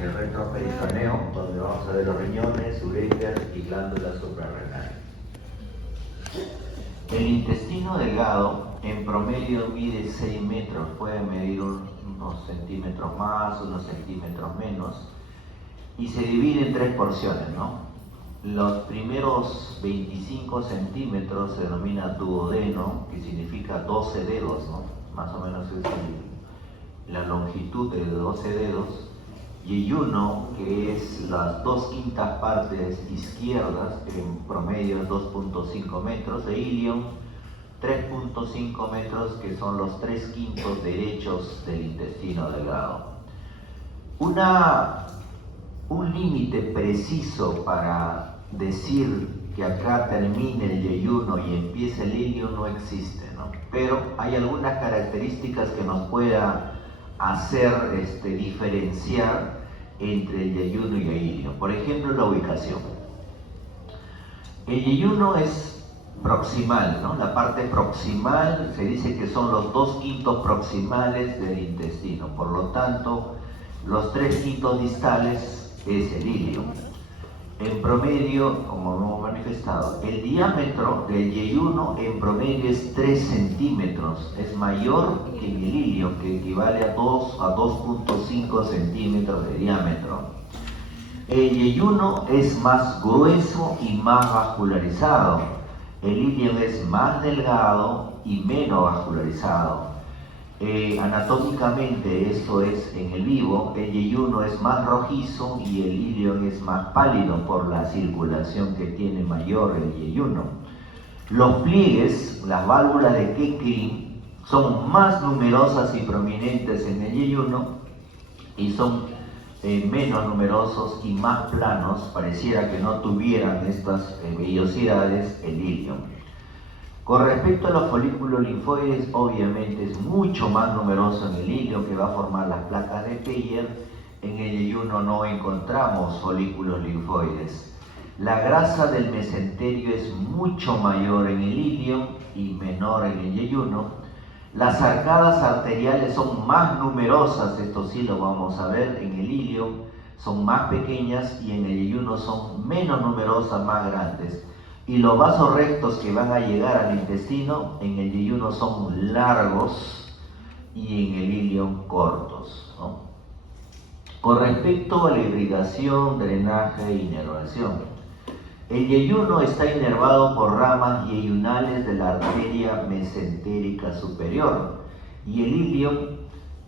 el retroperitoneo, donde vamos a ver los riñones, uréter y glándulas suprarrenales. El intestino delgado en promedio mide 6 metros, puede medir unos centímetros más, unos centímetros menos, y se divide en 3 porciones, ¿no? Los primeros 25 centímetros se denomina duodeno, que significa 12 dedos, ¿no? Más o menos es la longitud de 12 dedos. Yeyuno, que es las 2/5 partes izquierdas, que en promedio es 2.5 metros, e ilion, 3.5 metros, que son los 3/5 derechos del intestino delgado. Un límite preciso para decir que acá termine el yeyuno y empiece el ilion no existe, ¿no? Pero hay algunas características que nos pueda hacer diferenciar entre el yeyuno y el ilion. Por ejemplo, la ubicación. El yeyuno es proximal, ¿no? La parte proximal se dice que son los 2/5 proximales del intestino, por lo tanto los 3/5 distales es el ilion. En promedio, como hemos manifestado, el diámetro del yeyuno en promedio es 3 centímetros, es mayor que en el ilion, que equivale a 2.5 centímetros de diámetro. El yeyuno es más grueso y más vascularizado, el ilion es más delgado y menos vascularizado. Anatómicamente, esto es en el vivo, el yeyuno es más rojizo y el ilion es más pálido por la circulación que tiene mayor el yeyuno. Los pliegues, las válvulas de Kekirin, son más numerosas y prominentes en el yeyuno y son menos numerosos y más planos, pareciera que no tuvieran estas vellosidades el ilion. Con respecto a los folículos linfoides, obviamente es mucho más numeroso en el ilion, que va a formar las placas de Peyer. En el yeyuno no encontramos folículos linfoides. La grasa del mesenterio es mucho mayor en el ilion y menor en el yeyuno. Las arcadas arteriales son más numerosas, esto sí lo vamos a ver, en el ilion son más pequeñas y en el yeyuno son menos numerosas, más grandes. Y los vasos rectos que van a llegar al intestino en el yeyuno son largos y en el ilion cortos, ¿no? Con respecto a la irrigación, drenaje e inervación, el yeyuno está inervado por ramas yeyunales de la arteria mesentérica superior y el ilion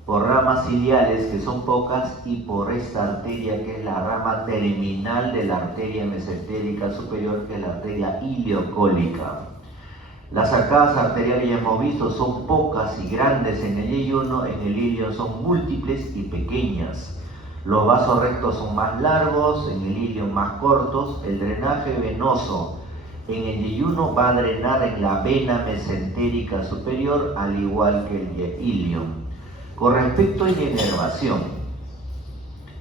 por ramas ciliares, que son pocas, y por esta arteria que es la rama terminal de la arteria mesentérica superior, que es la arteria ileocólica. Las arcadas arteriales, ya hemos visto, son pocas y grandes en el yeyuno, en el ilion son múltiples y pequeñas. Los vasos rectos son más largos, en el ilion más cortos. El drenaje venoso en el yeyuno va a drenar en la vena mesentérica superior, al igual que el ilion. Con respecto a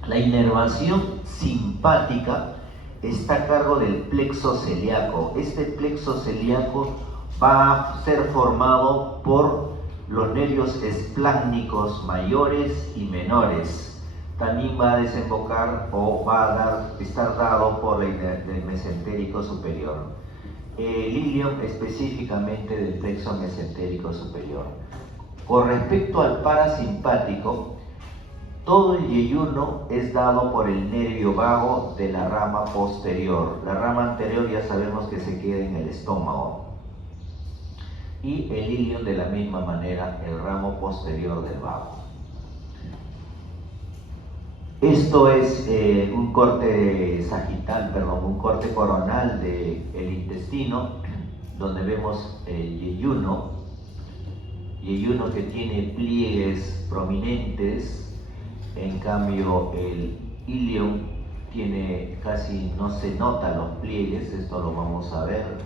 la inervación simpática está a cargo del plexo celíaco. Este plexo celíaco va a ser formado por los nervios espláncnicos mayores y menores. También va a desembocar o va a estar dado por el mesentérico superior. El ilion específicamente del plexo mesentérico superior. Con respecto al parasimpático, todo el yeyuno es dado por el nervio vago de la rama posterior. La rama anterior ya sabemos que se queda en el estómago. Y el ilion de la misma manera, el ramo posterior del vago. Esto es un corte sagital, un corte coronal del intestino, donde vemos el yeyuno que tiene pliegues prominentes. En cambio el ilion casi no se nota los pliegues. Esto lo vamos a ver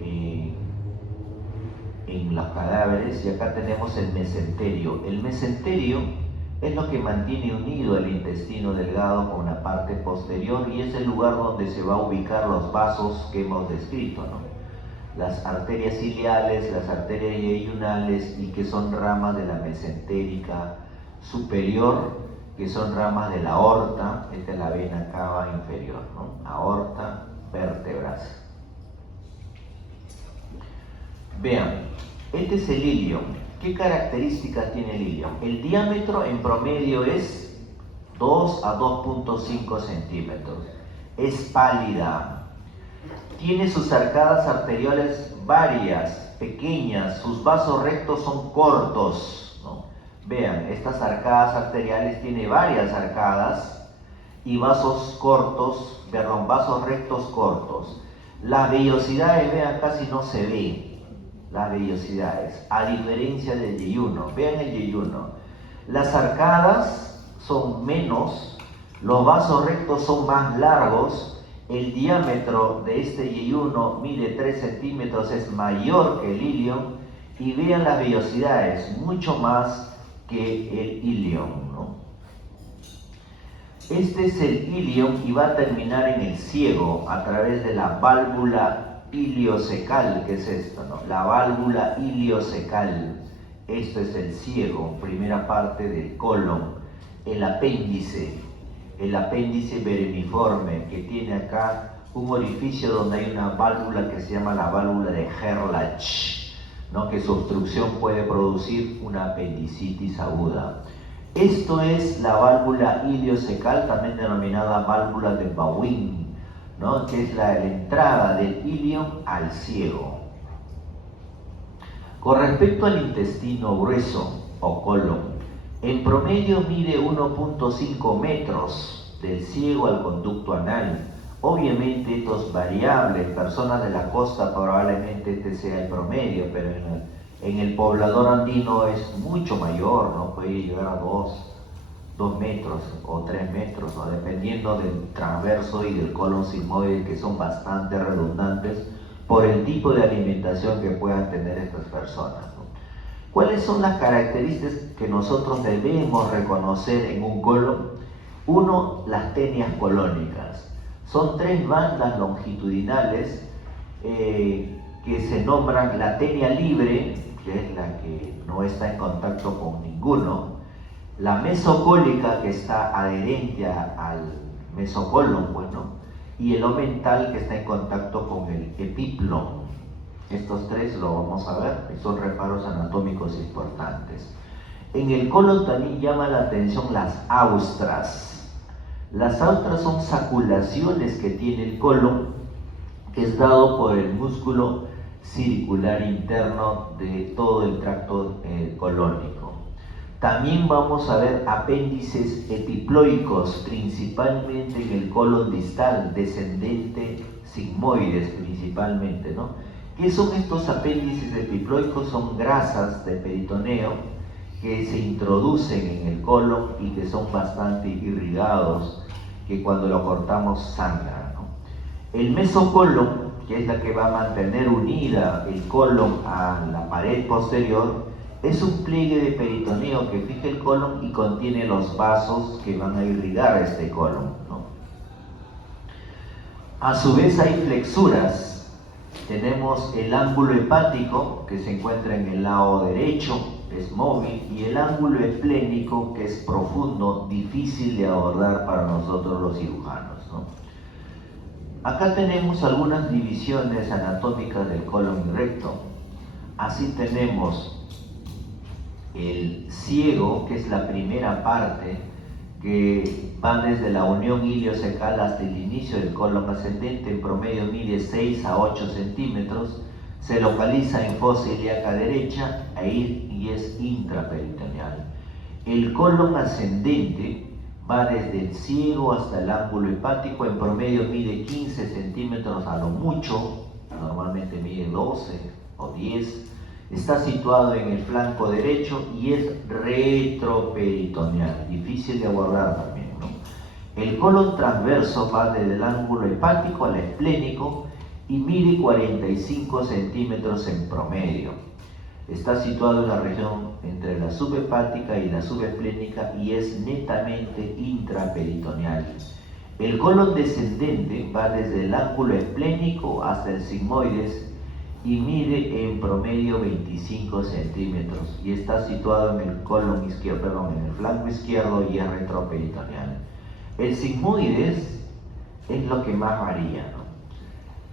en los cadáveres. Y acá tenemos el mesenterio. El mesenterio es lo que mantiene unido el intestino delgado con la parte posterior y es el lugar donde se va a ubicar los vasos que hemos descrito, ¿no? Las arterias ciliares, las arterias yeyunales, y que son ramas de la mesentérica superior, que son ramas de la aorta. Esta es la vena cava inferior, ¿no? Aorta, vértebras. Vean, este es el ilion. ¿Qué características tiene el ilion? El diámetro en promedio es 2 a 2.5 centímetros. Es pálida. Tiene sus arcadas arteriales varias, pequeñas. Sus vasos rectos son cortos, ¿no? Vean, estas arcadas arteriales tiene varias arcadas y vasos cortos, vasos rectos cortos. Las vellosidades, vean, casi no se ven. Las vellosidades, a diferencia del yeyuno. Vean el yeyuno. Las arcadas son menos, los vasos rectos son más largos, el diámetro de este yeyuno mide 3 centímetros, es mayor que el ilion, y vean las vellosidades, mucho más que el ilion, ¿no? Este es el ilion y va a terminar en el ciego a través de la válvula iliocecal, que es esto, ¿no? La válvula iliocecal. Esto es el ciego, primera parte del colon. El apéndice veremiforme, que tiene acá un orificio donde hay una válvula que se llama la válvula de Gerlach, ¿no? Que su obstrucción puede producir una apendicitis aguda. Esto es la válvula iliocecal, también denominada válvula de Bowing, ¿no? Que es la entrada del ilion al ciego. Con respecto al intestino grueso o colon, en promedio mide 1.5 metros del ciego al conducto anal. Obviamente esto es variable, en personas de la costa probablemente este sea el promedio, pero en el poblador andino es mucho mayor, ¿no? Puede llegar a 2 metros o 3 metros, ¿no? Dependiendo del transverso y del colon sigmoide, que son bastante redundantes por el tipo de alimentación que puedan tener estas personas, ¿no? ¿Cuáles son las características que nosotros debemos reconocer en un colon? Uno, las tenias colónicas. Son 3 bandas longitudinales que se nombran la tenia libre, que es la que no está en contacto con ninguno, la mesocólica, que está adherente al mesocolon, bueno, y el omental, que está en contacto con el epiplon. Estos 3 lo vamos a ver, y son reparos anatómicos importantes. En el colon también llama la atención las austras. Las austras son saculaciones que tiene el colon, que es dado por el músculo circular interno de todo el tracto colónico. También vamos a ver apéndices epiploicos, principalmente en el colon distal, descendente sigmoides principalmente, ¿no? ¿Qué son estos apéndices epiploicos? Son grasas de peritoneo que se introducen en el colon y que son bastante irrigados, que cuando lo cortamos sangran, ¿no? El mesocolon, que es la que va a mantener unida el colon a la pared posterior, es un pliegue de peritoneo que fija el colon y contiene los vasos que van a irrigar este colon, ¿no? A su vez hay flexuras. Tenemos el ángulo hepático, que se encuentra en el lado derecho, es móvil, y el ángulo esplénico, que es profundo, difícil de abordar para nosotros los cirujanos, ¿no? Acá tenemos algunas divisiones anatómicas del colon y recto. Así tenemos el ciego, que es la primera parte, que va desde la unión iliocecal hasta el inicio del colon ascendente, en promedio mide 6 a 8 centímetros, se localiza en fosa ilíaca derecha y es intraperitoneal. El colon ascendente va desde el ciego hasta el ángulo hepático, en promedio mide 15 centímetros a lo mucho, normalmente mide 12 o 10, está situado en el flanco derecho y es retroperitoneal, difícil de abordar también, ¿no? El colon transverso va desde el ángulo hepático al esplénico y mide 45 centímetros en promedio. Está situado en la región entre la subhepática y la subesplénica y es netamente intraperitoneal. El colon descendente va desde el ángulo esplénico hasta el sigmoides y mide en promedio 25 centímetros y está situado en el colon izquierdo, perdón, en el flanco izquierdo y es retroperitoneal. El sigmoides es lo que más varía, ¿no?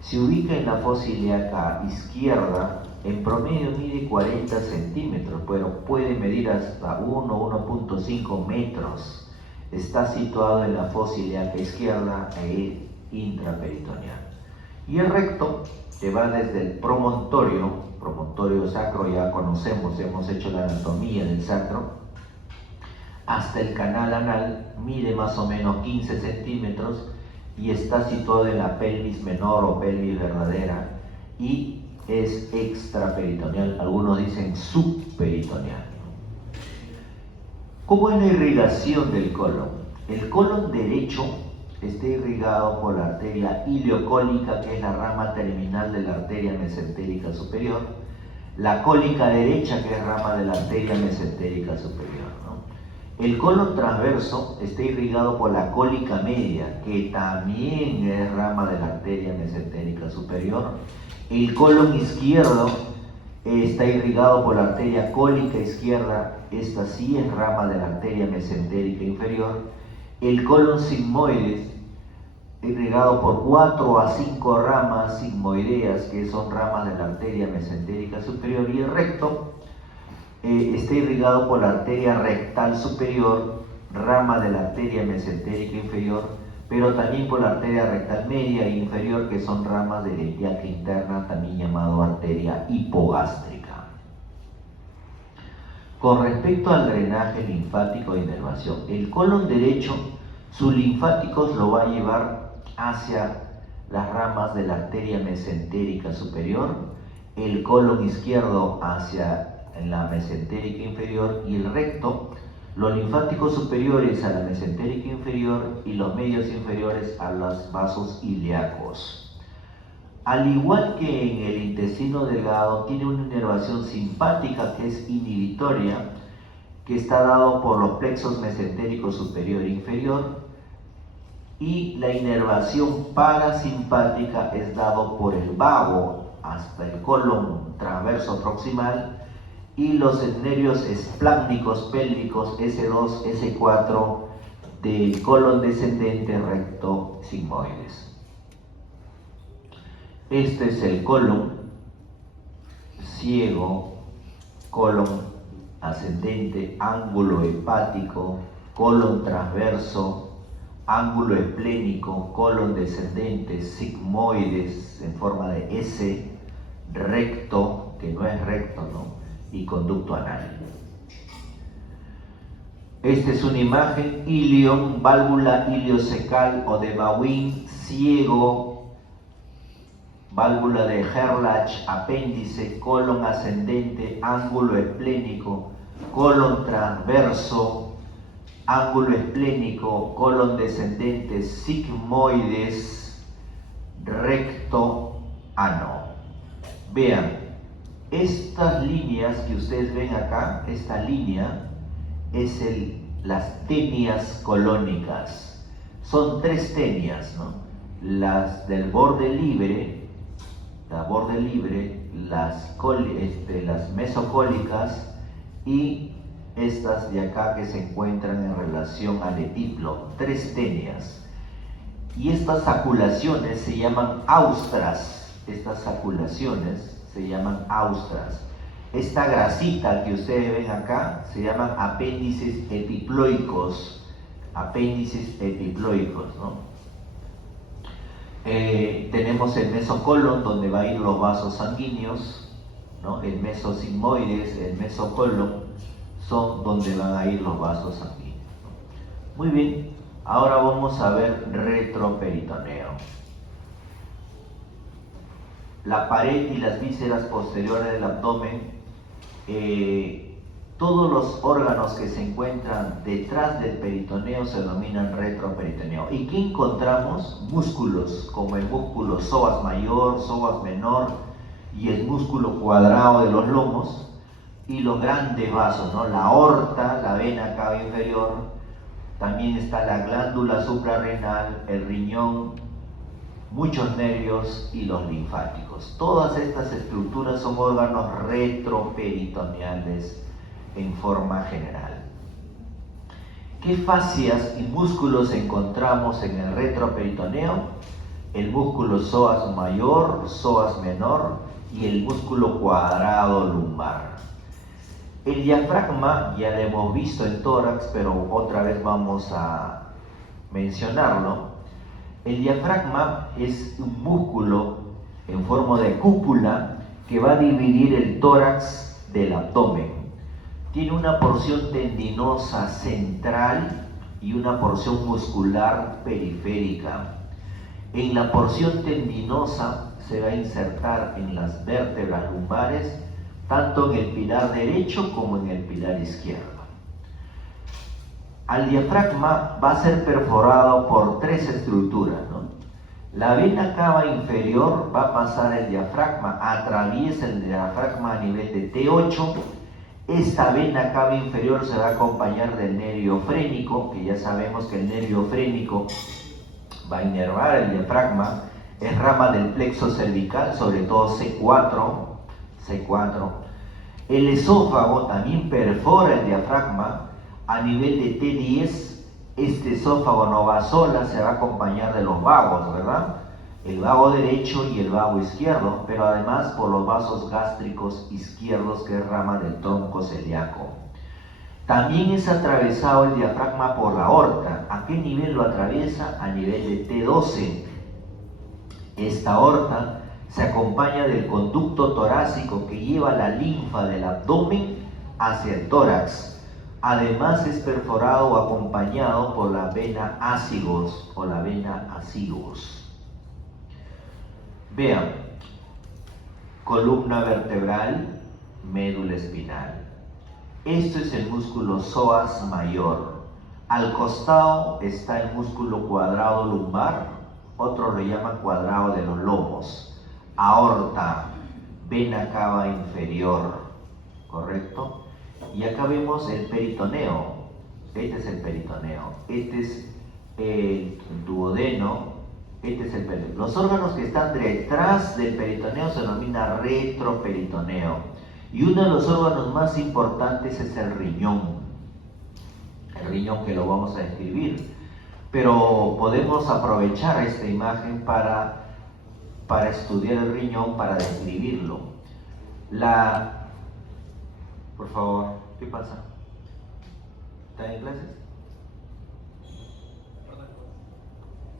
Se ubica en la fosa ilíaca izquierda, en promedio mide 40 centímetros, pero puede medir hasta 1,5 metros. Está situado en la fosa ilíaca izquierda e intraperitoneal. Y el recto, que va desde el promontorio sacro, ya conocemos, hemos hecho la anatomía del sacro, hasta el canal anal, mide más o menos 15 centímetros y está situado en la pelvis menor o pelvis verdadera y es extraperitoneal, algunos dicen subperitoneal. ¿Cómo es la irrigación del colon? El colon derecho está irrigado por la arteria iliocólica, que es la rama terminal de la arteria mesentérica superior, la cólica derecha, que es rama de la arteria mesentérica superior, ¿no? El colon transverso está irrigado por la cólica media, que también es rama de la arteria mesentérica superior. El colon izquierdo está irrigado por la arteria cólica izquierda, esta sí es rama de la arteria mesentérica inferior. El colon sigmoides, irrigado por 4 a 5 ramas sigmoideas, que son ramas de la arteria mesentérica superior, y el recto está irrigado por la arteria rectal superior, rama de la arteria mesentérica inferior, pero también por la arteria rectal media e inferior, que son ramas de la ilíaca interna, también llamado arteria hipogástrica. Con respecto al drenaje linfático de inervación, el colon derecho, sus linfáticos lo va a llevar hacia las ramas de la arteria mesentérica superior, el colon izquierdo hacia la mesentérica inferior y el recto, los linfáticos superiores a la mesentérica inferior y los medios inferiores a los vasos ilíacos. Al igual que en el intestino delgado, tiene una inervación simpática que es inhibitoria, que está dado por los plexos mesentéricos superior e inferior, y la inervación parasimpática es dado por el vago hasta el colon transverso proximal y los nervios espláncnicos pélvicos S2, S4 del colon descendente recto sigmoides. Este es el colon ciego, colon ascendente, ángulo hepático, colon transverso, ángulo esplénico, colon descendente, sigmoides en forma de S, recto, que no es recto, ¿no? Y conducto anal. Esta es una imagen, ilion, válvula iliocecal o de Bawin, ciego, válvula de Gerlach, apéndice, colon ascendente, ángulo esplénico, colon transverso, ángulo esplénico, colon descendente, sigmoides, recto, ano. Vean, estas líneas que ustedes ven acá, esta línea es las tenias colónicas. Son 3 tenias, ¿no? Las del borde libre, las mesocólicas y estas de acá que se encuentran en relación al epiplo, 3 tenias. Y estas saculaciones se llaman austras. Esta grasita que ustedes ven acá se llaman apéndices epiploicos, ¿no? Tenemos el mesocolon, donde va a ir los vasos sanguíneos, ¿no? El mesosigmoides, el mesocolon son donde van a ir los vasos sanguíneos, ¿no? Muy bien, ahora vamos a ver retroperitoneo. La pared y las vísceras posteriores del abdomen, todos los órganos que se encuentran detrás del peritoneo se denominan retroperitoneo. ¿Y qué encontramos? Músculos, como el músculo psoas mayor, psoas menor y el músculo cuadrado de los lomos y los grandes vasos, ¿no? La aorta, la vena cava inferior, también está la glándula suprarrenal, el riñón, muchos nervios y los linfáticos. Todas estas estructuras son órganos retroperitoneales en forma general. ¿Qué fascias y músculos encontramos en el retroperitoneo? El músculo psoas mayor, psoas menor y el músculo cuadrado lumbar. El diafragma ya lo hemos visto en tórax, pero otra vez vamos a mencionarlo. El diafragma es un músculo en forma de cúpula que va a dividir el tórax del abdomen. Tiene una porción tendinosa central y una porción muscular periférica. En la porción tendinosa se va a insertar en las vértebras lumbares, tanto en el pilar derecho como en el pilar izquierdo. Al diafragma va a ser perforado por tres estructuras, ¿no? La vena cava inferior va a pasar el diafragma, atraviesa el diafragma a nivel de T8. Esta vena cava inferior se va a acompañar del nervio frénico, que ya sabemos que el nervio frénico va a inervar el diafragma, es rama del plexo cervical, sobre todo C4. El esófago también perfora el diafragma a nivel de T10. Este esófago no va sola, se va a acompañar de los vagos, ¿verdad? El vago derecho y el vago izquierdo, pero además por los vasos gástricos izquierdos, que es rama del tronco celíaco. También es atravesado el diafragma por la aorta. ¿A qué nivel lo atraviesa? A nivel de T12. Esta aorta se acompaña del conducto torácico que lleva la linfa del abdomen hacia el tórax. Además es perforado o acompañado por la vena azygos o la vena azygos. Vean, columna vertebral, médula espinal. Esto es el músculo psoas mayor. Al costado está el músculo cuadrado lumbar, otros lo llaman cuadrado de los lomos. Aorta, vena cava inferior, ¿correcto? Y acá vemos el peritoneo. Este es el peritoneo. Este es el duodeno. Este es el peritoneo. Los órganos que están detrás del peritoneo se denomina retroperitoneo. Y uno de los órganos más importantes es el riñón. El riñón, que lo vamos a describir. Pero podemos aprovechar esta imagen para estudiar el riñón, para describirlo. Por favor, ¿qué pasa? ¿Están en clases?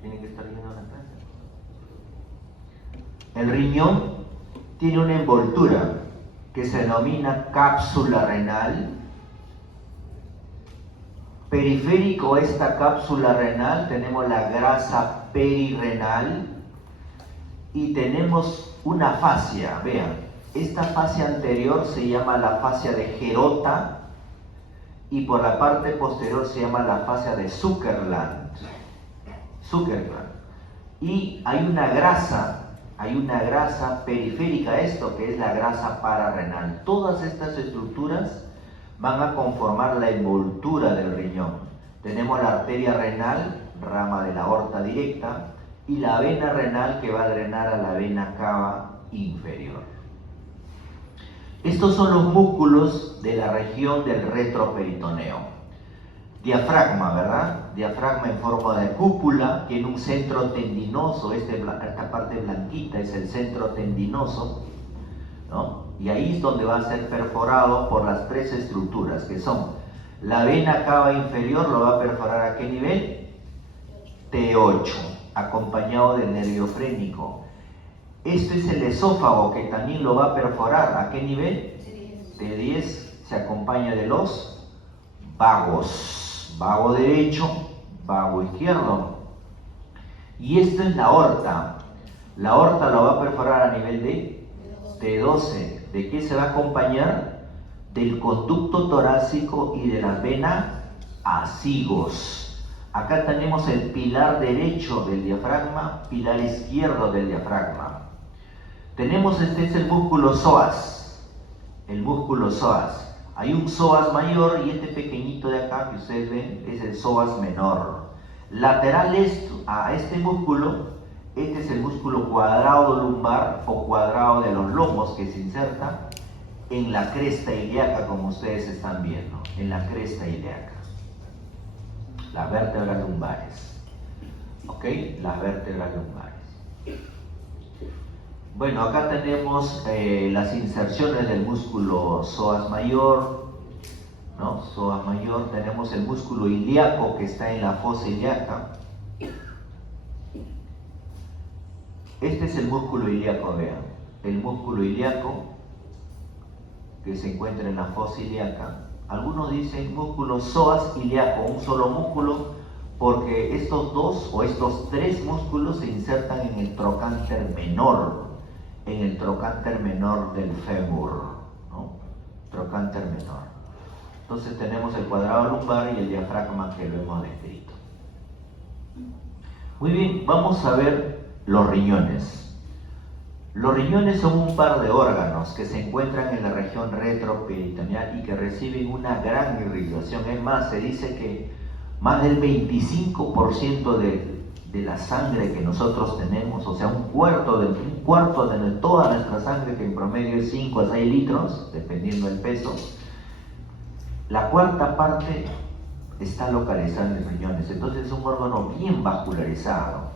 Tienen que estar yendo a la clase. El riñón tiene una envoltura que se denomina cápsula renal. Periférico a esta cápsula renal tenemos la grasa perirrenal y tenemos una fascia. Vean, esta fascia anterior se llama la fascia de Gerota y por la parte posterior se llama la fascia de Zuckerland. Y hay una grasa periférica a esto, que es la grasa pararrenal. Todas estas estructuras van a conformar la envoltura del riñón. Tenemos la arteria renal, rama de la aorta directa, y la vena renal que va a drenar a la vena cava inferior. Estos son los músculos de la región del retroperitoneo. Diafragma, ¿verdad? Diafragma en forma de cúpula, tiene un centro tendinoso. Esta parte blanquita es el centro tendinoso, ¿no? Y ahí es donde va a ser perforado por las tres estructuras, que son la vena cava inferior. Lo va a perforar ¿a qué nivel? T8, acompañado del nervio frénico. Este es el esófago, que también lo va a perforar ¿a qué nivel? T10, se acompaña de los vagos. Vago derecho, vago izquierdo. Y esto es la aorta. La aorta lo va a perforar a nivel de T12. ¿De qué se va a acompañar? Del conducto torácico y de la vena azygos. Acá tenemos el pilar derecho del diafragma, pilar izquierdo del diafragma. Tenemos, este es el músculo psoas. El músculo psoas. Hay un psoas mayor y este pequeñito de acá que ustedes ven es el psoas menor. Lateral a este músculo Este es el músculo cuadrado lumbar o cuadrado de los lomos que se inserta en la cresta ilíaca, como ustedes están viendo, en la cresta ilíaca. Las vértebras lumbares. ¿Ok? Las vértebras lumbares. Bueno, acá tenemos las inserciones del músculo psoas mayor, ¿no? Psoas mayor. Tenemos el músculo ilíaco que está en la fosa ilíaca. Este es el músculo ilíaco, vean. El músculo ilíaco que se encuentra en la fosa ilíaca. Algunos dicen músculo psoas ilíaco, un solo músculo, porque estos dos o estos tres músculos se insertan en el trocánter menor, del fémur, ¿no? Trocánter menor. Entonces tenemos el cuadrado lumbar y el diafragma que lo hemos descrito. Muy bien, vamos a ver los riñones. Los riñones son un par de órganos que se encuentran en la región retroperitoneal y que reciben una gran irrigación. Es más, se dice que más del 25% de la sangre que nosotros tenemos, o sea, un cuarto de toda nuestra sangre, que en promedio es 5 a 6 litros, dependiendo del peso, la cuarta parte está localizada en los riñones. Entonces es un órgano bien vascularizado.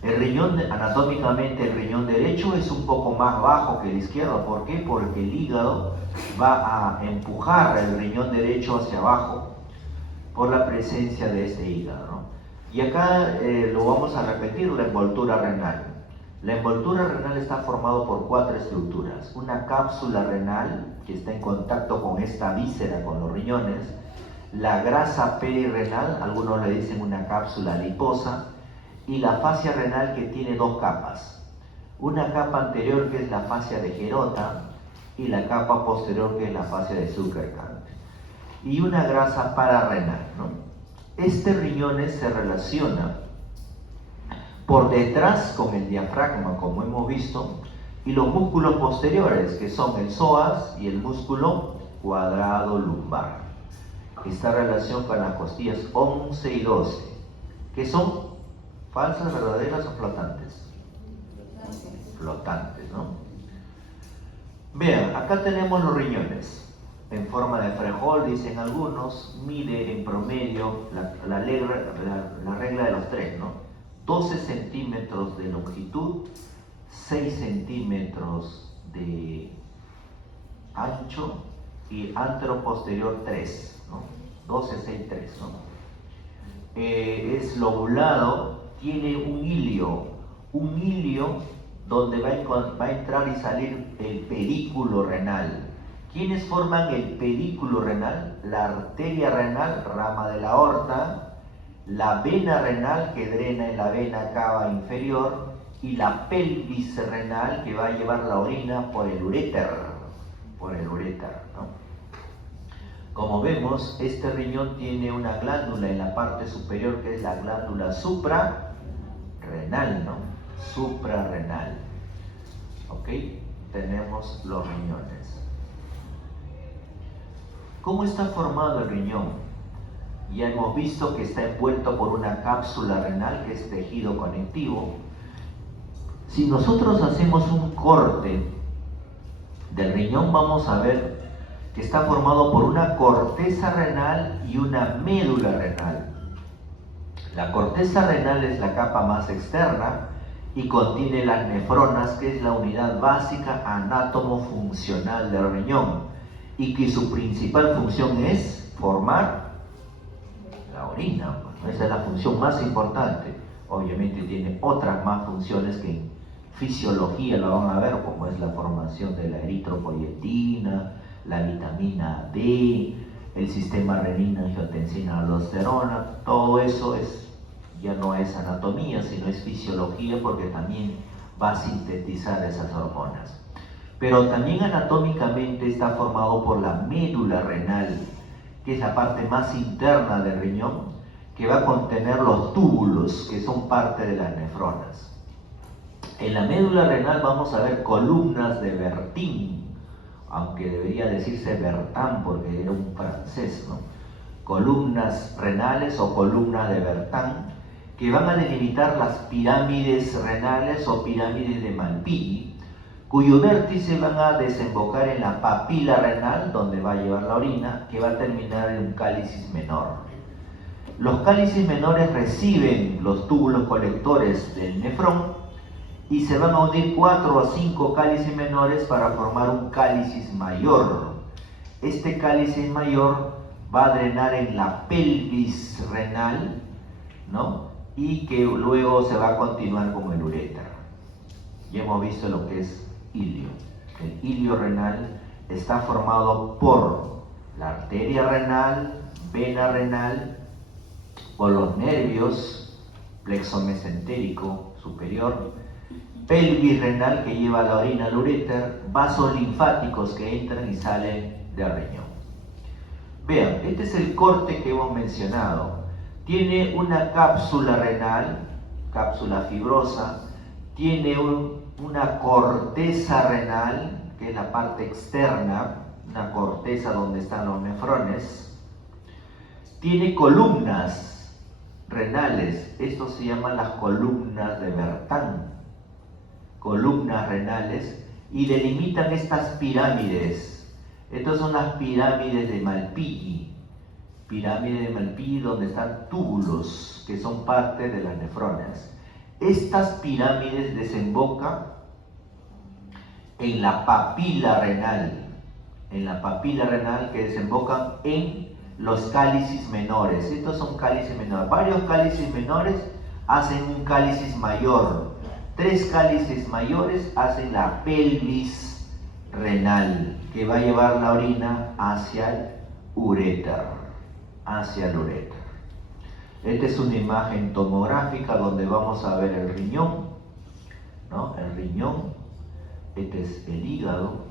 El riñón, anatómicamente, el riñón derecho es un poco más bajo que el izquierdo. ¿Por qué? Porque el hígado va a empujar el riñón derecho hacia abajo por la presencia de este hígado, ¿no? Y acá lo vamos a repetir, la envoltura renal. La envoltura renal está formada por 4 estructuras. Una cápsula renal que está en contacto con esta víscera, con los riñones. La grasa perirenal, algunos le dicen una cápsula adiposa. Y la fascia renal, que tiene 2 capas. Una capa anterior, que es la fascia de Gerota, y la capa posterior, que es la fascia de Zuckerkant. Y una grasa pararrenal, ¿no? Este riñones se relaciona por detrás con el diafragma, como hemos visto, y los músculos posteriores, que son el psoas y el músculo cuadrado lumbar. Esta relación con las costillas 11 y 12, que son ¿falsas, verdaderas o flotantes? Flotantes, ¿no? Vean, acá tenemos los riñones. En forma de frijol, dicen algunos, mide en promedio la regla de los 3, ¿no? 12 centímetros de longitud, 6 centímetros de ancho y anteroposterior 3, ¿no? 12, 6, 3, ¿no? Es lobulado, tiene un hilio donde va a entrar y salir el pedículo renal. ¿Quiénes forman el pedículo renal? La arteria renal, rama de la aorta, la vena renal, que drena en la vena cava inferior, y la pelvis renal, que va a llevar la orina por el uréter, ¿no? Como vemos, este riñón tiene una glándula en la parte superior, que es la glándula suprarrenal, ¿no? Suprarrenal. ¿Ok? Tenemos los riñones. ¿Cómo está formado el riñón? Ya hemos visto que está envuelto por una cápsula renal, que es tejido conectivo. Si nosotros hacemos un corte del riñón, vamos a ver que está formado por una corteza renal y una médula renal. La corteza renal es la capa más externa y contiene las nefronas, que es la unidad básica anátomo-funcional del riñón, y que su principal función es formar la orina. Esa es la función más importante. Obviamente tiene otras más funciones que en fisiología la van a ver, como es la formación de la eritropoyetina, la vitamina D, el sistema renina-angiotensina-aldosterona. Todo eso ya no es anatomía, sino es fisiología, porque también va a sintetizar esas hormonas. Pero también anatómicamente está formado por la médula renal, que es la parte más interna del riñón, que va a contener los túbulos, que son parte de las nefronas. En la médula renal vamos a ver columnas de Bertin, aunque debería decirse Bertin porque era un francés, ¿no? Columnas renales o columnas de Bertin, que van a delimitar las pirámides renales o pirámides de Malpighi, cuyo vértice van a desembocar en la papila renal, donde va a llevar la orina, que va a terminar en un cálicis menor. Los cálices menores reciben los túbulos colectores del nefrón y se van a unir 4 o 5 cálices menores para formar un cálicis mayor. Este cálicis mayor va a drenar en la pelvis renal, ¿no? Y que luego se va a continuar con el uréter. Ya hemos visto lo que es ilio. El ilio renal está formado por la arteria renal, vena renal, por los nervios, plexo mesentérico superior, pelvis renal que lleva la orina al uréter, vasos linfáticos que entran y salen del riñón. Vean, este es el corte que hemos mencionado. Tiene una cápsula renal, cápsula fibrosa, tiene una corteza renal, que es la parte externa, una corteza donde están los nefrones. Tiene columnas renales, esto se llaman las columnas de Bertin, columnas renales, y delimitan estas pirámides. Estas son las pirámides de Malpighi. Pirámide de Malpighi, donde están túbulos que son parte de las nefronas. Estas pirámides desembocan en la papila renal, que desembocan en los cálices menores. Estos son cálices menores. Varios cálices menores hacen un cálicis mayor. 3 cálices mayores hacen la pelvis renal, que va a llevar la orina hacia el uréter. Esta es una imagen tomográfica donde vamos a ver el riñón, ¿no? El riñón, este es el hígado,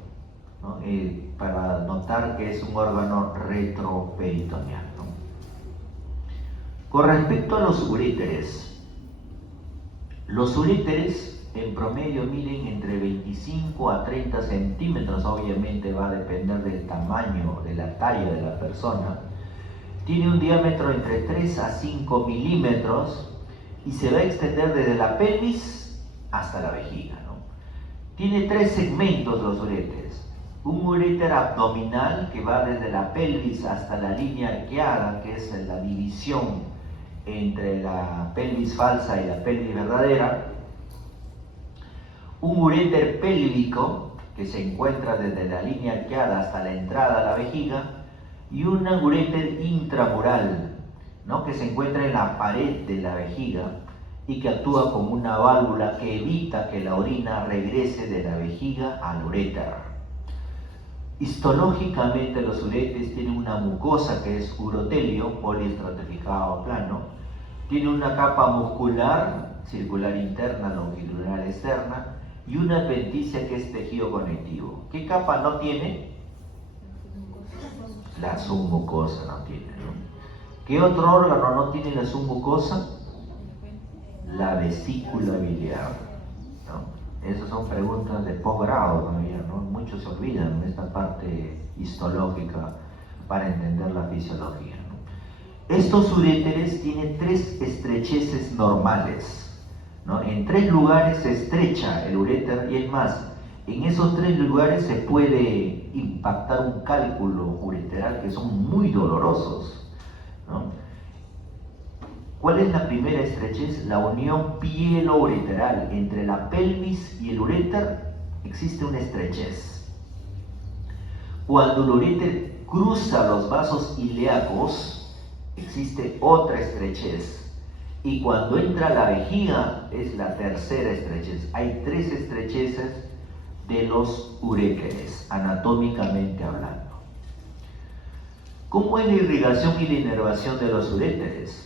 ¿no? Para notar que es un órgano retroperitoneal, ¿no? Con respecto a los uréteres en promedio miden entre 25 a 30 centímetros, obviamente va a depender del tamaño, de la talla de la persona. Tiene un diámetro entre 3 a 5 milímetros y se va a extender desde la pelvis hasta la vejiga, ¿no? Tiene 3 segmentos los uréteres. Un uréter abdominal que va desde la pelvis hasta la línea arqueada, que es la división entre la pelvis falsa y la pelvis verdadera. Un uréter pélvico que se encuentra desde la línea arqueada hasta la entrada a la vejiga. Y un uréter intramural, ¿no? Que se encuentra en la pared de la vejiga y que actúa como una válvula que evita que la orina regrese de la vejiga al uréter. Histológicamente los uréteres tienen una mucosa que es urotelio, poliestratificado plano, tiene una capa muscular, circular interna, longitudinal externa, y una adventicia que es tejido conectivo. ¿Qué capa no tiene? La submucosa no tiene, ¿no? ¿Qué otro órgano no tiene la submucosa? La vesícula biliar, ¿no? Esas son preguntas de posgrado todavía, ¿no? Muchos se olvidan de esta parte histológica para entender la fisiología, ¿no? Estos uréteres tienen 3 estrecheces normales, ¿no? En 3 lugares se estrecha el uréter y es más, en esos 3 lugares se puede impactar un cálculo ureteral que son muy dolorosos, ¿no? ¿Cuál es la primera estrechez? La unión pielo-ureteral. Entre la pelvis y el uréter existe una estrechez. Cuando el uréter cruza los vasos ilíacos, existe otra estrechez. Y cuando entra a la vejiga, es la tercera estrechez. Hay 3 estrecheces de los uréteres, anatómicamente hablando. ¿Cómo es la irrigación y la inervación de los uréteres?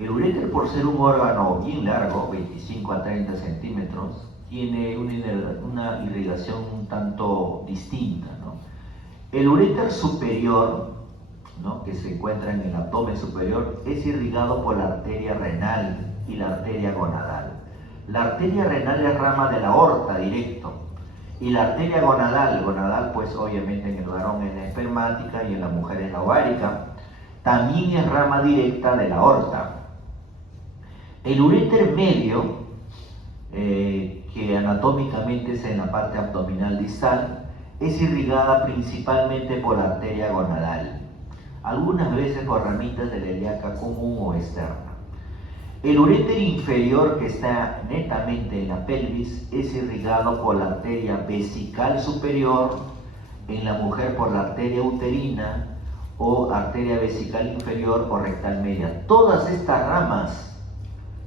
El uréter, por ser un órgano bien largo, 25 a 30 centímetros, tiene una irrigación un tanto distinta, ¿no? El uréter superior, ¿no? Que se encuentra en el abdomen superior, es irrigado por la arteria renal y la arteria gonadal. La arteria renal es rama de la aorta directo, y la arteria gonadal pues obviamente en el varón es la espermática y en la mujer es la ovárica, también es rama directa de la aorta. El uréter medio, que anatómicamente es en la parte abdominal distal, es irrigada principalmente por la arteria gonadal, algunas veces por ramitas de la ilíaca común o externa. El uréter inferior, que está netamente en la pelvis, es irrigado por la arteria vesical superior, en la mujer por la arteria uterina o arteria vesical inferior o rectal media. Todas estas ramas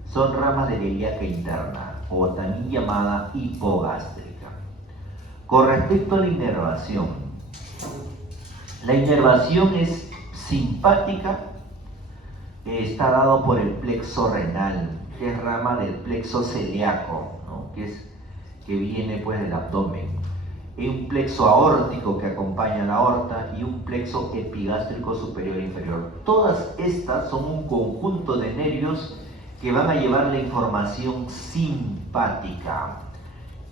son ramas de la ilíaca interna, o también llamada hipogástrica. Con respecto a la inervación es simpática, está dado por el plexo renal, que es rama del plexo celíaco, ¿no? que viene pues del abdomen. Hay un plexo aórtico que acompaña la aorta y un plexo epigástrico superior e inferior. Todas estas son un conjunto de nervios que van a llevar la información simpática.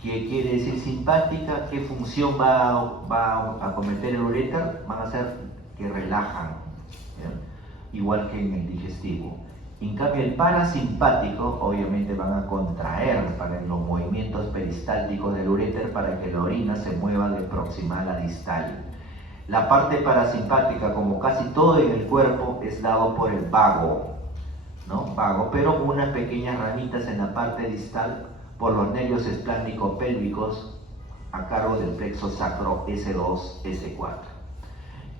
¿Qué quiere decir simpática? ¿Qué función va a cometer el uréter? Van a ser que relajan, ¿ya? Igual que en el digestivo. En cambio, el parasimpático obviamente van a contraer para los movimientos peristálticos del uréter para que la orina se mueva de proximal a distal. La parte parasimpática, como casi todo en el cuerpo, es dado por el vago, ¿no? Vago, pero con unas pequeñas ramitas en la parte distal por los nervios esplácnico-pélvicos a cargo del plexo sacro S2, S4.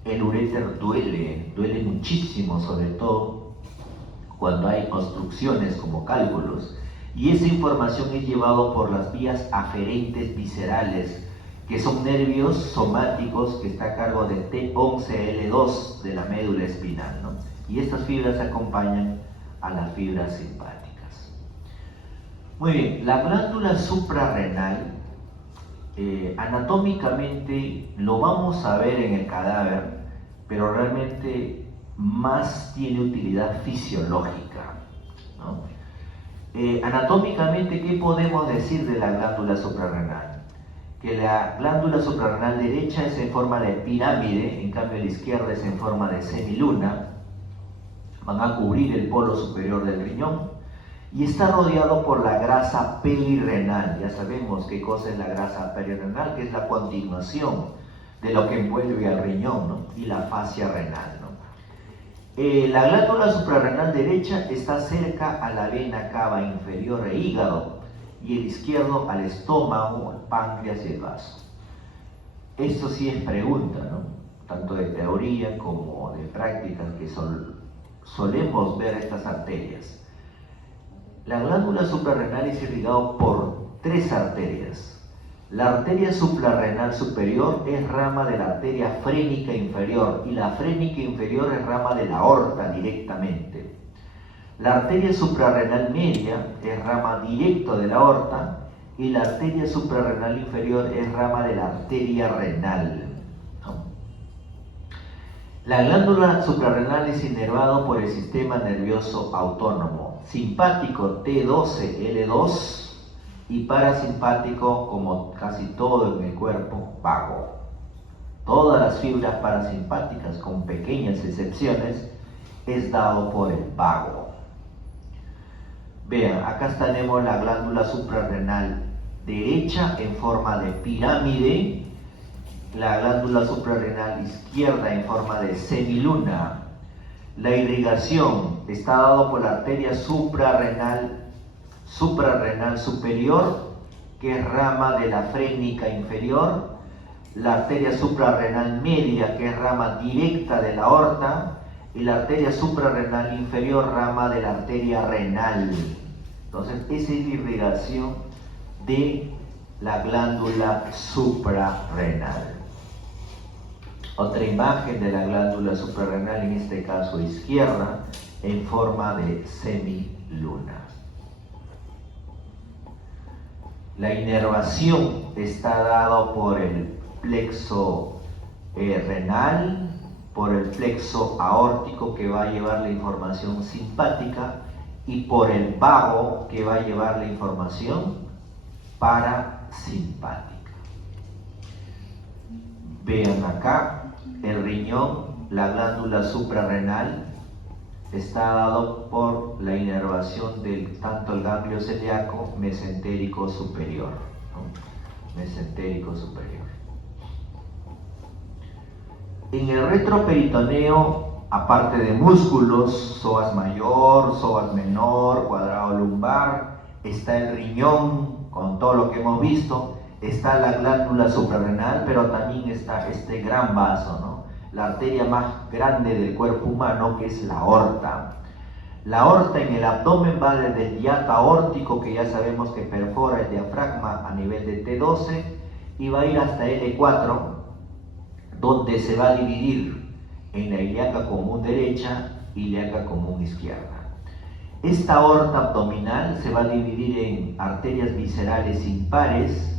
El uréter duele muchísimo, sobre todo cuando hay obstrucciones como cálculos, y esa información es llevada por las vías aferentes viscerales, que son nervios somáticos que está a cargo de T11L2 de la médula espinal, ¿no? Y estas fibras acompañan a las fibras simpáticas. Muy bien, la glándula suprarrenal, anatómicamente lo vamos a ver en el cadáver, pero realmente más tiene utilidad fisiológica, ¿no? Anatómicamente, ¿qué podemos decir de la glándula suprarrenal? Que la glándula suprarrenal derecha es en forma de pirámide, en cambio la izquierda es en forma de semiluna, van a cubrir el polo superior del riñón y está rodeado por la grasa perirenal. Ya sabemos qué cosa es la grasa perirenal, que es la continuación de lo que envuelve al riñón, ¿no? Y la fascia renal, ¿no? La glándula suprarrenal derecha está cerca a la vena cava inferior e hígado, y el izquierdo al estómago, al páncreas y el vaso. Esto sí es pregunta, ¿no? Tanto de teoría como de prácticas, que solemos ver estas arterias. La glándula suprarrenal es irrigada por 3 arterias. La arteria suprarrenal superior es rama de la arteria frénica inferior, y la frénica inferior es rama de la aorta directamente. La arteria suprarrenal media es rama directa de la aorta, y la arteria suprarrenal inferior es rama de la arteria renal, ¿no? La glándula suprarrenal es inervada por el sistema nervioso autónomo, simpático T12L2 y parasimpático, como casi todo en el cuerpo, vago. Todas las fibras parasimpáticas, con pequeñas excepciones, es dado por el vago. Vean, acá tenemos la glándula suprarrenal derecha en forma de pirámide, la glándula suprarrenal izquierda en forma de semiluna. La irrigación está dado por la arteria suprarrenal superior, que es rama de la frénica inferior, la arteria suprarrenal media, que es rama directa de la aorta, y la arteria suprarrenal inferior, rama de la arteria renal. Entonces, esa es la irrigación de la glándula suprarrenal. Otra imagen de la glándula suprarrenal, en este caso izquierda, en forma de semiluna. La inervación está dada por el plexo renal, por el plexo aórtico, que va a llevar la información simpática, y por el vago, que va a llevar la información parasimpática. Vean acá el riñón, la glándula suprarrenal está dado por la inervación inervación del tanto el ganglio celíaco mesentérico superior, ¿no? Mesentérico superior. En el retroperitoneo, aparte de músculos, psoas mayor, psoas menor, cuadrado lumbar, está el riñón, con todo lo que hemos visto, está la glándula suprarrenal, pero también está este gran vaso, ¿no? La arteria más grande del cuerpo humano, que es la aorta. La aorta en el abdomen va desde el hiato aórtico, que ya sabemos que perfora el diafragma a nivel de T12, y va a ir hasta L4, donde se va a dividir en la ilíaca común derecha y ilíaca común izquierda. Esta aorta abdominal se va a dividir en arterias viscerales impares,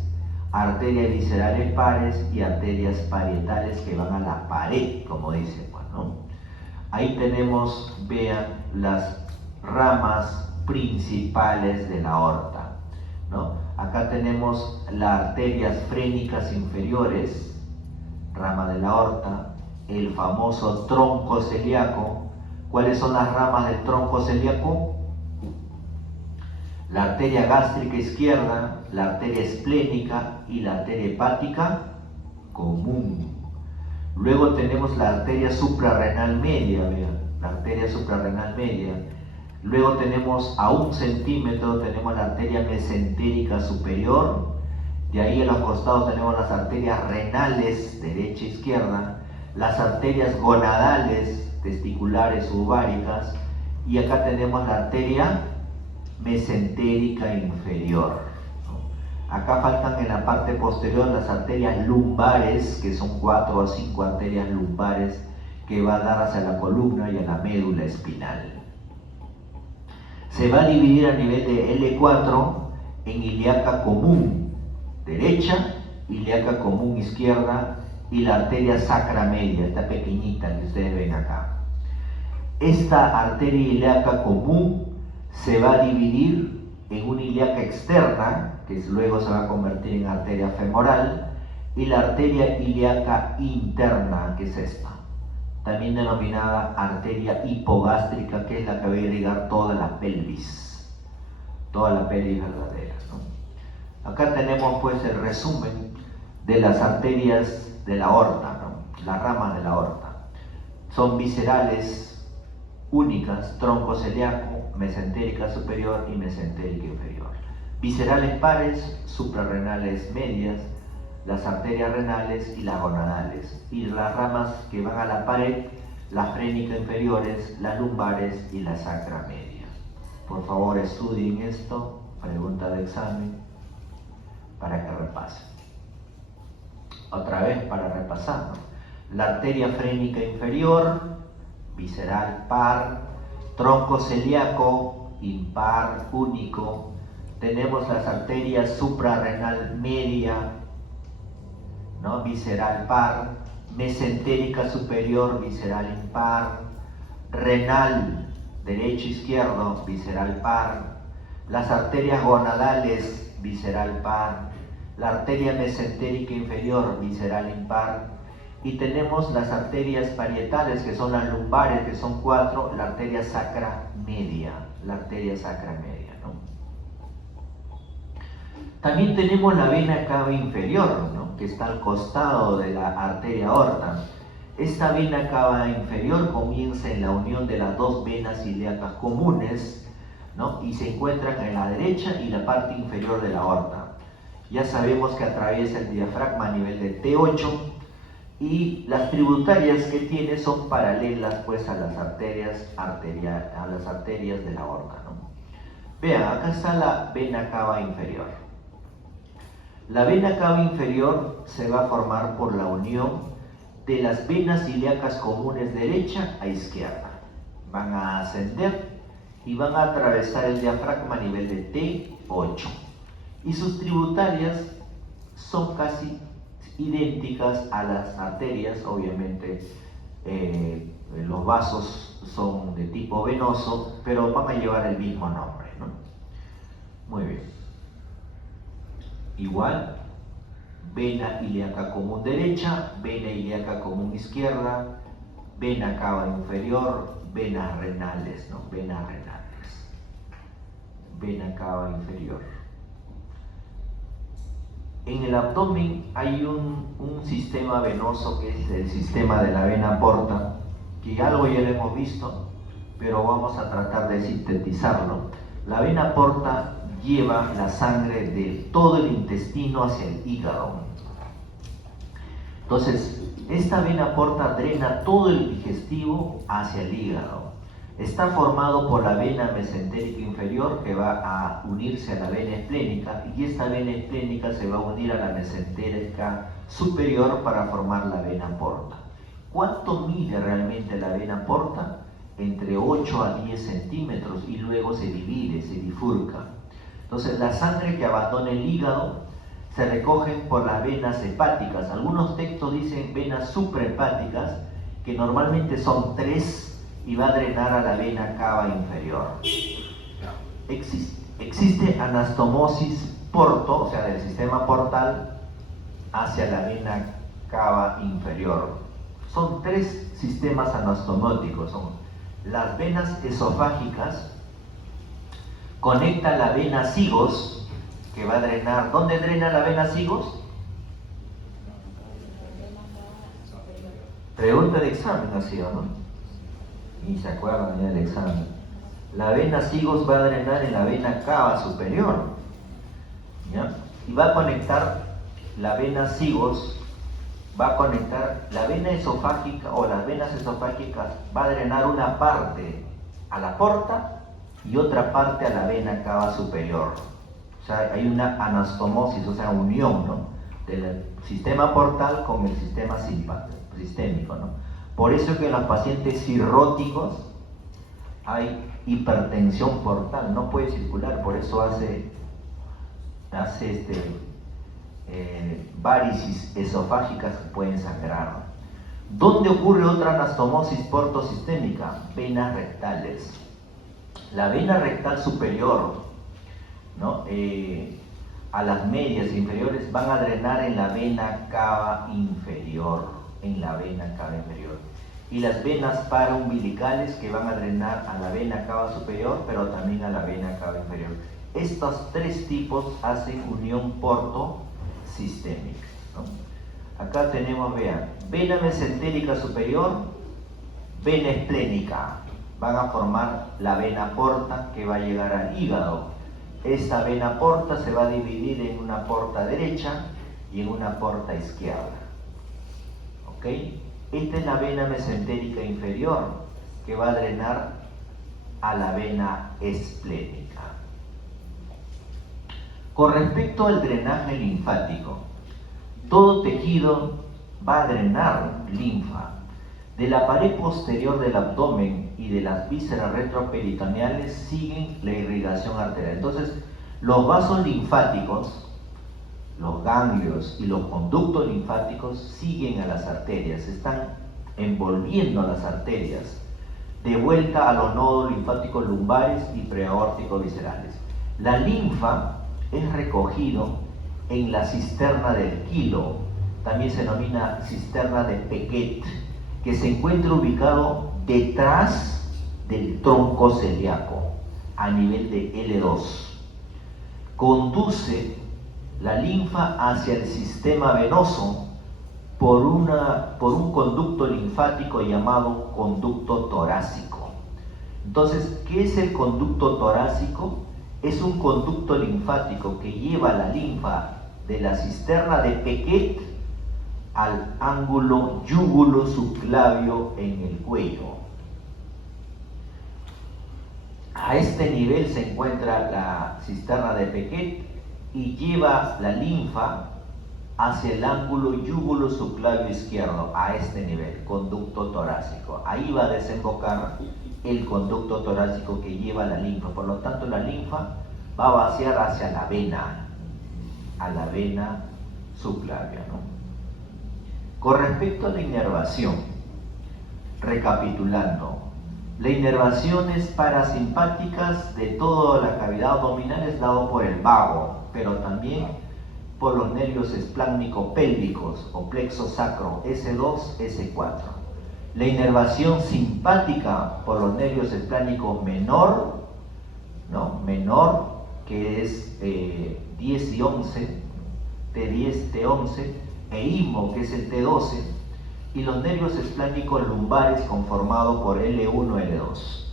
arterias viscerales pares y arterias parietales que van a la pared, como dicen, ¿no? Ahí tenemos, vean, las ramas principales de la aorta, ¿no? Acá tenemos las arterias frénicas inferiores, rama de la aorta, el famoso tronco celíaco. ¿Cuáles son las ramas del tronco celíaco? La arteria gástrica izquierda, la arteria esplénica y la arteria hepática común. Luego tenemos la arteria suprarrenal media, vean, la arteria suprarrenal media. Luego tenemos a 1 centímetro, tenemos la arteria mesentérica superior. De ahí a los costados tenemos las arterias renales, derecha e izquierda, las arterias gonadales, testiculares u ováricas, y acá tenemos la arteria mesentérica inferior. Acá faltan en la parte posterior las arterias lumbares, que son 4 a 5 arterias lumbares que va a dar hacia la columna y a la médula espinal. Se va a dividir a nivel de L4 en ilíaca común derecha, ilíaca común izquierda y la arteria sacra media, esta pequeñita que ustedes ven acá. Esta arteria ilíaca común se va a dividir en una ilíaca externa, que luego se va a convertir en arteria femoral, y la arteria ilíaca interna, que es esta, también denominada arteria hipogástrica, que es la que va a irrigar toda la pelvis verdadera, ¿no? Acá tenemos pues el resumen de las arterias de la aorta, ¿no? Las ramas de la aorta. Son viscerales únicas, tronco celíaco, mesentérica superior y mesentérica inferior. Viscerales pares, suprarrenales medias, las arterias renales y las gonadales. Y las ramas que van a la pared, las frénicas inferiores, las lumbares y la sacra media. Por favor, estudien esto, pregunta de examen, para que repasen. Otra vez para repasar, ¿no? La arteria frénica inferior, visceral par, tronco celíaco, impar, único. Tenemos las arterias suprarrenal media, ¿no? Visceral par, mesentérica superior, visceral impar, renal, derecho izquierdo, visceral par, las arterias gonadales, visceral par, la arteria mesentérica inferior, visceral impar, y tenemos las arterias parietales, que son las lumbares, que son 4, la arteria sacra media, ¿no? También tenemos la vena cava inferior, ¿no? Que está al costado de la arteria aorta. Esta vena cava inferior comienza en la unión de las dos venas ilíacas comunes, ¿no? Y se encuentran en la derecha y la parte inferior de la aorta. Ya sabemos que atraviesa el diafragma a nivel de T8 y las tributarias que tiene son paralelas pues a las arterias de la aorta, ¿no? Vean, acá está la vena cava inferior. La vena cava inferior se va a formar por la unión de las venas ilíacas comunes derecha a izquierda. Van a ascender y van a atravesar el diafragma a nivel de T8. Y sus tributarias son casi idénticas a las arterias, obviamente los vasos son de tipo venoso, pero van a llevar el mismo nombre, ¿no? Muy bien. Igual, vena ilíaca común derecha, vena ilíaca común izquierda, vena cava inferior, venas renales, ¿no? Venas renales. vena cava inferior. En el abdomen hay un sistema venoso que es el sistema de la vena porta, que algo ya lo hemos visto, pero vamos a tratar de sintetizarlo. La vena porta lleva la sangre de todo el intestino hacia el hígado. Entonces, esta vena porta drena todo el digestivo hacia el hígado. Está formado por la vena mesentérica inferior, que va a unirse a la vena esplénica, y esta vena esplénica se va a unir a la mesentérica superior para formar la vena porta. ¿Cuánto mide realmente la vena porta? Entre 8 a 10 centímetros, y luego se divide, se bifurca. Entonces, la sangre que abandona el hígado se recogen por las venas hepáticas. Algunos textos dicen venas suprahepáticas, que normalmente son 3, y va a drenar a la vena cava inferior. Existe anastomosis porto, o sea, del sistema portal hacia la vena cava inferior. Son 3 sistemas anastomóticos. Son las venas esofágicas, conecta la vena sigos, que va a drenar. ¿Dónde drena la vena sigos? Pregunta de examen, así o no. Y se acuerdan ya del examen. La vena sigos va a drenar en la vena cava superior, ¿ya? Y va a conectar la vena sigos, va a conectar la vena esofágica, o las venas esofágicas, va a drenar una parte a la porta y otra parte a la vena cava superior. O sea, hay una anastomosis, o sea, unión, ¿no?, del sistema portal con el sistema sistémico, ¿no? Por eso es que en los pacientes cirróticos hay hipertensión portal, no puede circular, por eso hace varices esofágicas que pueden sangrar. ¿Dónde ocurre otra anastomosis portosistémica? Venas rectales. La vena rectal superior, ¿no?, a las medias e inferiores van a drenar en la vena cava inferior, y las venas paraumbilicales, que van a drenar a la vena cava superior, pero también a la vena cava inferior. Estos 3 tipos hacen unión portosistémica, ¿no? Acá tenemos, vean, vena mesentérica superior, vena esplénica, van a formar la vena porta, que va a llegar al hígado. Esta vena porta se va a dividir en una porta derecha y en una porta izquierda. ¿Ok? Esta es la vena mesentérica inferior, que va a drenar a la vena esplénica. Con respecto al drenaje linfático, todo tejido va a drenar linfa. De la pared posterior del abdomen y de las vísceras retroperitoneales siguen la irrigación arterial. Entonces, los vasos linfáticos, los ganglios y los conductos linfáticos siguen a las arterias, están envolviendo a las arterias, de vuelta a los nodos linfáticos lumbares y preaórticos viscerales. La linfa es recogido en la cisterna del quilo, también se denomina cisterna de Pequet, que se encuentra ubicado detrás del tronco celíaco, a nivel de L2. Conduce la linfa hacia el sistema venoso por un conducto linfático llamado conducto torácico. Entonces, ¿qué es el conducto torácico? Es un conducto linfático que lleva la linfa de la cisterna de Pequet al ángulo yúgulo subclavio en el cuello. A este nivel se encuentra la cisterna de Pequet y lleva la linfa hacia el ángulo yúgulo subclavio izquierdo, a este nivel, conducto torácico. Ahí va a desembocar el conducto torácico que lleva la linfa. Por lo tanto, la linfa va a vaciar hacia la vena, a la vena subclavia, ¿no? Con respecto a la inervación, recapitulando, la inervación es parasimpáticas de toda la cavidad abdominal, es dado por el vago, pero también por los nervios esplácnico-pélvicos o plexo sacro S2, S4. La inervación simpática por los nervios esplánicos menor, ¿no?, menor, que es 10 y 11, T10, T11, e IMO, que es el T12, y los nervios esplánicos lumbares conformados por L1, L2.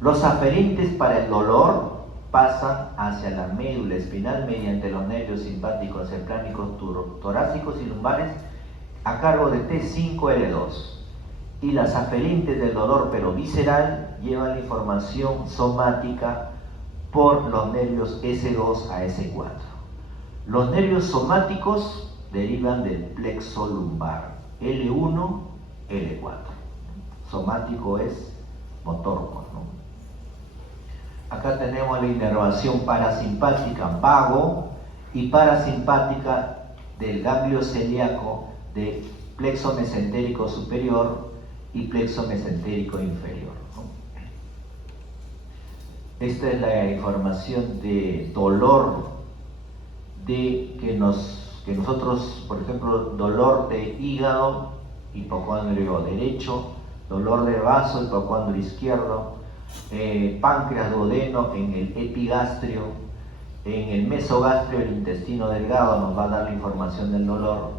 Los aferentes para el dolor pasan hacia la médula espinal mediante los nervios simpáticos, esplánicos, torácicos y lumbares a cargo de T5L2. Y las aferentes del dolor pero visceral llevan la información somática por los nervios S2 a S4. Los nervios somáticos derivan del plexo lumbar, L1, L4. Somático es motor, ¿no? Acá tenemos la inervación parasimpática vago y parasimpática del ganglio celíaco de plexo mesentérico superior y plexo mesentérico inferior, ¿no? Esta es la información de dolor que nosotros, por ejemplo, dolor de hígado, hipocondrio derecho, dolor de vaso, hipocondrio izquierdo, páncreas, duodeno en el epigastrio, en el mesogastrio, el intestino delgado nos va a dar la información del dolor,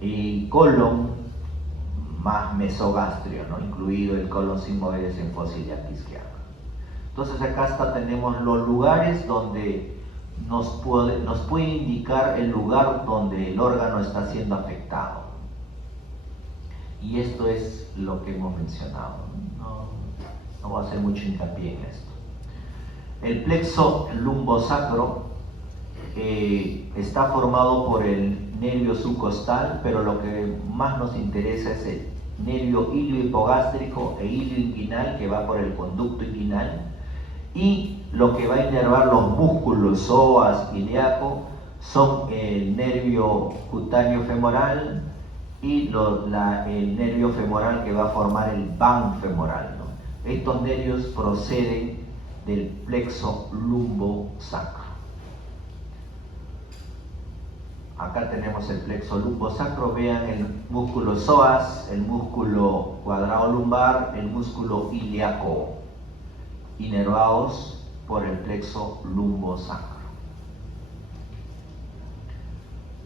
y colon más mesogastrio, ¿no? Incluido el colon sigmoides en fosa ilíaca izquierda. Entonces acá tenemos los lugares donde nos puede indicar el lugar donde el órgano está siendo afectado. Y esto es lo que hemos mencionado. No voy a hacer mucho hincapié en esto. El plexo lumbosacro está formado por el nervio subcostal, pero lo que más nos interesa es el nervio iliohipogástrico e ilioinguinal, que va por el conducto inguinal, y lo que va a inervar los músculos psoas ilíaco son el nervio cutáneo femoral y el nervio femoral que va a formar el van femoral, ¿no? Estos nervios proceden del plexo lumbosacro. Acá tenemos el plexo lumbosacro, vean el músculo psoas, el músculo cuadrado lumbar, el músculo ilíaco, inervados por el plexo lumbosacro.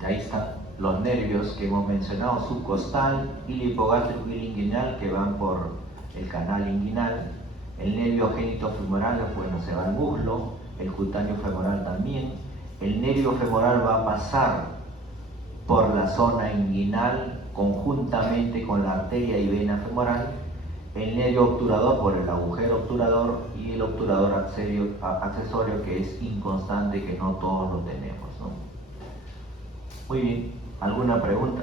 Ahí están los nervios que hemos mencionado, subcostal, iliohipogástrico y inguinal, que van por el canal inguinal. El nervio genitofemoral, bueno, se va al muslo, el cutáneo femoral también. El nervio femoral va a pasar por la zona inguinal conjuntamente con la arteria y vena femoral. El nervio obturador por el agujero obturador y el obturador accesorio, que es inconstante, que no todos lo tenemos, ¿no? Muy bien, ¿alguna pregunta?